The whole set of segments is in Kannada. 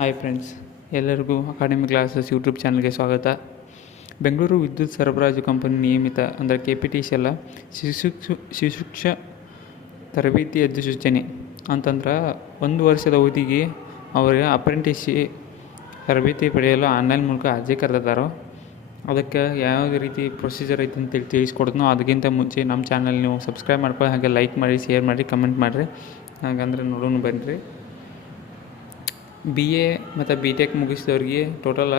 ಹಾಯ್ ಫ್ರೆಂಡ್ಸ್, ಎಲ್ಲರಿಗೂ ಅಕಾಡೆಮಿ ಕ್ಲಾಸಸ್ ಯೂಟ್ಯೂಬ್ ಚಾನಲ್ಗೆ ಸ್ವಾಗತ. ಬೆಂಗಳೂರು ವಿದ್ಯುತ್ ಸರಬರಾಜು ಕಂಪನಿ ನಿಯಮಿತ ಅಂದರೆ KPTC ಎಲ್ಲ ಶಿಶುಕ್ಷ ತರಬೇತಿ ಅಧಿಸೂಚನೆ ಅಂತಂದ್ರೆ 1 ವರ್ಷದ ಅವಧಿಗೆ ಅವರಿಗೆ ಅಪ್ರೆಂಟಿಸಿ ತರಬೇತಿ ಪಡೆಯಲು ಆನ್ಲೈನ್ ಮೂಲಕ ಅರ್ಜಿ ಕರೆದಿದ್ದಾರೋ. ಅದಕ್ಕೆ ಯಾವುದೇ ರೀತಿ ಪ್ರೊಸೀಜರ್ ಐತೆ ಅಂತೇಳಿ ತಿಳಿಸ್ಕೊಡ್ತೀನೋ. ಅದಕ್ಕಿಂತ ಮುಂಚೆ ನಮ್ಮ ಚಾನಲ್ ನೀವು ಸಬ್ಸ್ಕ್ರೈಬ್ ಮಾಡ್ಕೊಳ್ಳಿ, ಹಾಗೆ ಲೈಕ್ ಮಾಡಿ, ಶೇರ್ ಮಾಡಿ, ಕಮೆಂಟ್ ಮಾಡಿರಿ. ಹಾಗಂದ್ರೆ ನೋಡೋಣ ಬನ್ನಿರಿ. BA ಮತ್ತು BTech ಮುಗಿಸಿದವ್ರಿಗೆ ಟೋಟಲ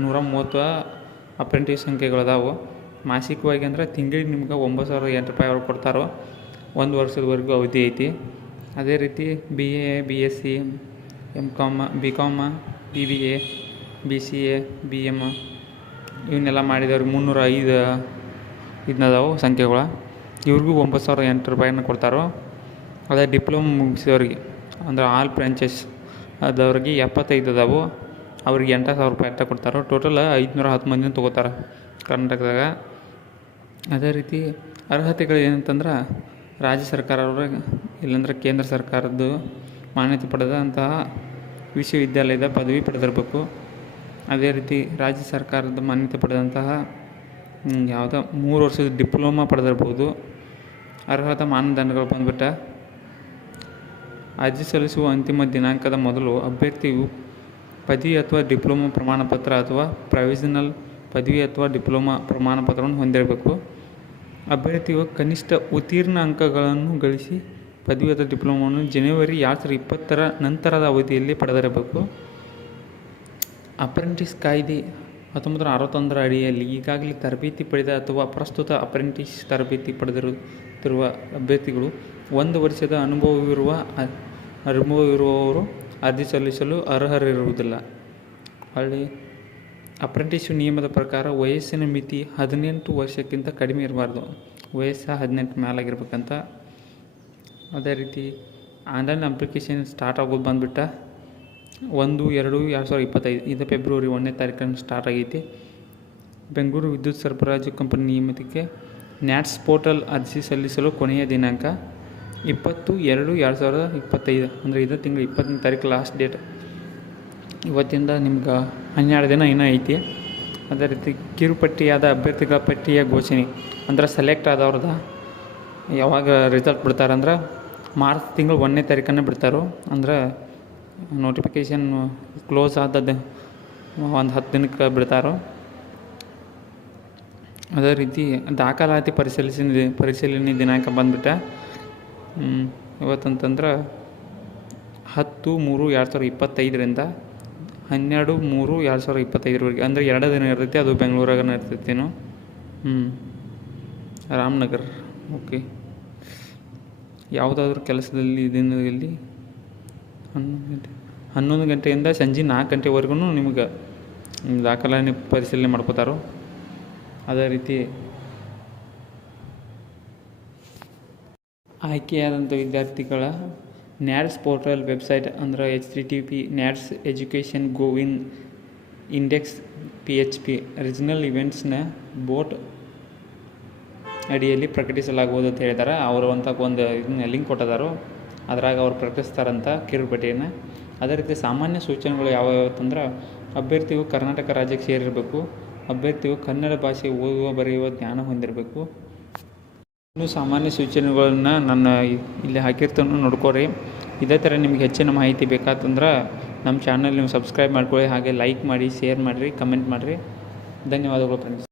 130 ಅಪ್ರೆಂಟಿಸ್ ಸಂಖ್ಯೆಗಳದಾವು. ಮಾಸಿಕವಾಗಿ ಅಂದ್ರೆ ತಿಂಗಳಿಗೆ ನಿಮ್ಗೆ 9,008 ರೂಪಾಯಿ ಅವ್ರು ಕೊಡ್ತಾರೋ. 1 ವರ್ಷದವರೆಗೂ ಅವಧಿ ಐತಿ. ಅದೇ ರೀತಿ BA, BSc, MCom, BCom, BBA, BCA, BM ಇವನ್ನೆಲ್ಲ ಮಾಡಿದವ್ರಿಗೆ 305 ಇದನ್ನದಾವು ಸಂಖ್ಯೆಗಳು. ಇವ್ರಿಗೂ 9,008 ರೂಪಾಯಿನ ಕೊಡ್ತಾರೋ. ಅದೇ ಡಿಪ್ಲೊಮಾ ಮುಗಿಸಿದವ್ರಿಗೆ ಅಂದ್ರೆ ಆಲ್ ಬ್ರಾಂಚಸ್ ಅದವ್ರಿಗೆ 75 ಅದಾವು. ಅವ್ರಿಗೆ 8,000 ರೂಪಾಯಿ ಅಷ್ಟ ಕೊಡ್ತಾರೋ. ಟೋಟಲ್ 510 ಮಂದಿನ ತೊಗೋತಾರೆ ಕರ್ನಾಟಕದಾಗ. ಅದೇ ರೀತಿ ಅರ್ಹತೆಗಳು ಏನಂತಂದ್ರೆ ರಾಜ್ಯ ಸರ್ಕಾರವ್ರಿಗೆ ಇಲ್ಲಾಂದ್ರೆ ಕೇಂದ್ರ ಸರ್ಕಾರದ್ದು ಮಾನ್ಯತೆ ಪಡೆದಂತಹ ವಿಶ್ವವಿದ್ಯಾಲಯದ ಪದವಿ ಪಡೆದಿರಬೇಕು. ಅದೇ ರೀತಿ ರಾಜ್ಯ ಸರ್ಕಾರದ ಮಾನ್ಯತೆ ಪಡೆದಂತಹ ಯಾವುದೋ 3 ವರ್ಷದ ಡಿಪ್ಲೊಮಾ ಪಡೆದಿರ್ಬೋದು. ಅರ್ಹತಾ ಮಾನದಂಡಗಳು ಬಂದ್ಬಿಟ್ಟು ಅರ್ಜಿ ಸಲ್ಲಿಸುವ ಅಂತಿಮ ದಿನಾಂಕದ ಮೊದಲು ಅಭ್ಯರ್ಥಿಯು ಪದವಿ ಅಥವಾ ಡಿಪ್ಲೊಮಾ ಪ್ರಮಾಣಪತ್ರ ಅಥವಾ ಪ್ರೊವಿಷನಲ್ ಪದವಿ ಅಥವಾ ಡಿಪ್ಲೊಮಾ ಪ್ರಮಾಣಪತ್ರವನ್ನು ಹೊಂದಿರಬೇಕು. ಅಭ್ಯರ್ಥಿಯು ಕನಿಷ್ಠ ಉತ್ತೀರ್ಣ ಅಂಕಗಳನ್ನು ಗಳಿಸಿ ಪದವಿ ಅಥವಾ ಡಿಪ್ಲೊಮಾವನ್ನು ಜನವರಿ 2020 ನಂತರದ ಅವಧಿಯಲ್ಲಿ ಪಡೆದಿರಬೇಕು. ಅಪ್ರೆಂಟಿಸ್ ಕಾಯ್ದೆ 1961 ಅಡಿಯಲ್ಲಿ ಈಗಾಗಲೇ ತರಬೇತಿ ಪಡೆದ ಅಥವಾ ಪ್ರಸ್ತುತ ಅಪ್ರೆಂಟಿಸ್ ತರಬೇತಿ ಪಡೆದಿರುವ ಅಭ್ಯರ್ಥಿಗಳು 1 ವರ್ಷದ ಅನುಭವವಿರುವವರು ಅರ್ಜಿ ಸಲ್ಲಿಸಲು ಅರ್ಹರಿರುವುದಿಲ್ಲ. ಹೊಳ್ಳಿ ಅಪ್ರೆಂಟಿಸ್ ನಿಯಮದ ಪ್ರಕಾರ ವಯಸ್ಸಿನ ಮಿತಿ 18 ವರ್ಷಕ್ಕಿಂತ ಕಡಿಮೆ ಇರಬಾರ್ದು. ವಯಸ್ಸು 18 ಮೇಲಾಗಿರ್ಬೇಕಂತ. ಅದೇ ರೀತಿ ಆನ್ಲೈನ್ ಅಪ್ಲಿಕೇಶನ್ ಸ್ಟಾರ್ಟ್ ಆಗೋದು ಬಂದುಬಿಟ್ಟು 1/2/2025 ಇದು ಫೆಬ್ರವರಿ 1ನೇ ತಾರೀಕನ್ನು ಸ್ಟಾರ್ಟ್ ಆಗೈತಿ. ಬೆಂಗಳೂರು ವಿದ್ಯುತ್ ಸರಬರಾಜು ಕಂಪನಿ ನಿಯಮಿತಕ್ಕೆ ನ್ಯಾಟ್ಸ್ ಪೋರ್ಟಲ್ ಅರ್ಜಿ ಸಲ್ಲಿಸಲು ಕೊನೆಯ ದಿನಾಂಕ 20/2/2025 ಅಂದರೆ ಇದೇ ತಿಂಗಳು 20ನೇ ತಾರೀಕು ಲಾಸ್ಟ್ ಡೇಟ್. ಇವತ್ತಿಂದ ನಿಮ್ಗೆ 12 ದಿನ ಇನ್ನೂ ಐತಿ. ಅದೇ ರೀತಿ ಕಿರುಪಟ್ಟಿಯಾದ ಅಭ್ಯರ್ಥಿಗಳ ಪಟ್ಟಿಯ ಘೋಷಣೆ ಅಂದ್ರೆ ಸೆಲೆಕ್ಟ್ ಆದವ್ರದ ಯಾವಾಗ ರಿಸಲ್ಟ್ ಬಿಡ್ತಾರಂದ್ರೆ ಮಾರ್ಚ್ ತಿಂಗಳು 1ನೇ ತಾರೀಕನ್ನು ಬಿಡ್ತಾರೋ. ಅಂದ್ರೆ ನೋಟಿಫಿಕೇಷನ್ ಕ್ಲೋಸ್ ಆದದ್ದು ಒಂದು 10 ದಿನಕ್ಕೆ ಬಿಡ್ತಾರೋ. ಅದೇ ರೀತಿ ದಾಖಲಾತಿ ಪರಿಶೀಲನೆ ದಿನಾಂಕ ಬಂದುಬಿಟ್ಟು ಇವತ್ತಂತಂದ್ರೆ 10/3/2025ರಿಂದ 12/3/2025 ಅಂದರೆ 2 ದಿನ ಇರ್ತೈತಿ. ಅದು ಬೆಂಗಳೂರಾಗ ಇರ್ತೈತೇನೋ. ರಾಮನಗರ. ಓಕೆ. ಯಾವುದಾದ್ರೂ ಕೆಲಸದಲ್ಲಿ ದಿನದಲ್ಲಿ 11 ಗಂಟೆಯಿಂದ ಸಂಜೆ 4 ಗಂಟೆವರೆಗೂ ನಿಮ್ಗೆ ದಾಖಲಾತಿ ಪರಿಶೀಲನೆ ಮಾಡ್ಕೋತಾರೋ. ಅದೇ ರೀತಿ ಆಯ್ಕೆಯಾದಂಥ ವಿದ್ಯಾರ್ಥಿಗಳ ನ್ಯಾಟ್ಸ್ ಪೋರ್ಟಲ್ ವೆಬ್ಸೈಟ್ ಅಂದರೆ http://NATS Education Go-in Index PHP regional ಇವೆಂಟ್ಸ್ನ ಬೋಟ್ ಅಡಿಯಲ್ಲಿ ಪ್ರಕಟಿಸಲಾಗುವುದು ಅಂತ ಹೇಳಿದ್ದಾರೆ. ಅವರು ಅಂತ ಒಂದು ಇದನ್ನ ಲಿಂಕ್ ಕೊಟ್ಟಿದ್ದಾರೋ. ಅದ್ರಾಗ ಅವ್ರು ಪ್ರಕಟಿಸ್ತಾರಂತ ಕಿರುಪಟ್ಟಿಯನ್ನು. ಅದೇ ರೀತಿ ಸಾಮಾನ್ಯ ಸೂಚನೆಗಳು ಯಾವ್ಯಾವತ್ತಂದ್ರೆ ಅಭ್ಯರ್ಥಿಯು ಕರ್ನಾಟಕ ರಾಜ್ಯಕ್ಕೆ ಸೇರಿರಬೇಕು. ಅಭ್ಯರ್ಥಿಯು ಕನ್ನಡ ಭಾಷೆ ಓದುವ ಬರೆಯುವ ಜ್ಞಾನ ಹೊಂದಿರಬೇಕು. ಇನ್ನು ಸಾಮಾನ್ಯ ಸೂಚನೆಗಳನ್ನು ನಾನು ಇಲ್ಲಿ ಹಾಕಿರ್ತಾನು ನೋಡ್ಕೊರಿ. ಇದೇ ಥರ ನಿಮ್ಗೆ ಹೆಚ್ಚಿನ ಮಾಹಿತಿ ಬೇಕಾತಂದ್ರೆ ನಮ್ಮ ಚಾನಲ್ ನೀವು ಸಬ್ಸ್ಕ್ರೈಬ್ ಮಾಡ್ಕೊಳ್ಳಿ, ಹಾಗೆ ಲೈಕ್ ಮಾಡಿ, ಶೇರ್ ಮಾಡಿರಿ, ಕಮೆಂಟ್ ಮಾಡಿರಿ. ಧನ್ಯವಾದಗಳು ಫ್ರೆಂಡ್ಸ್.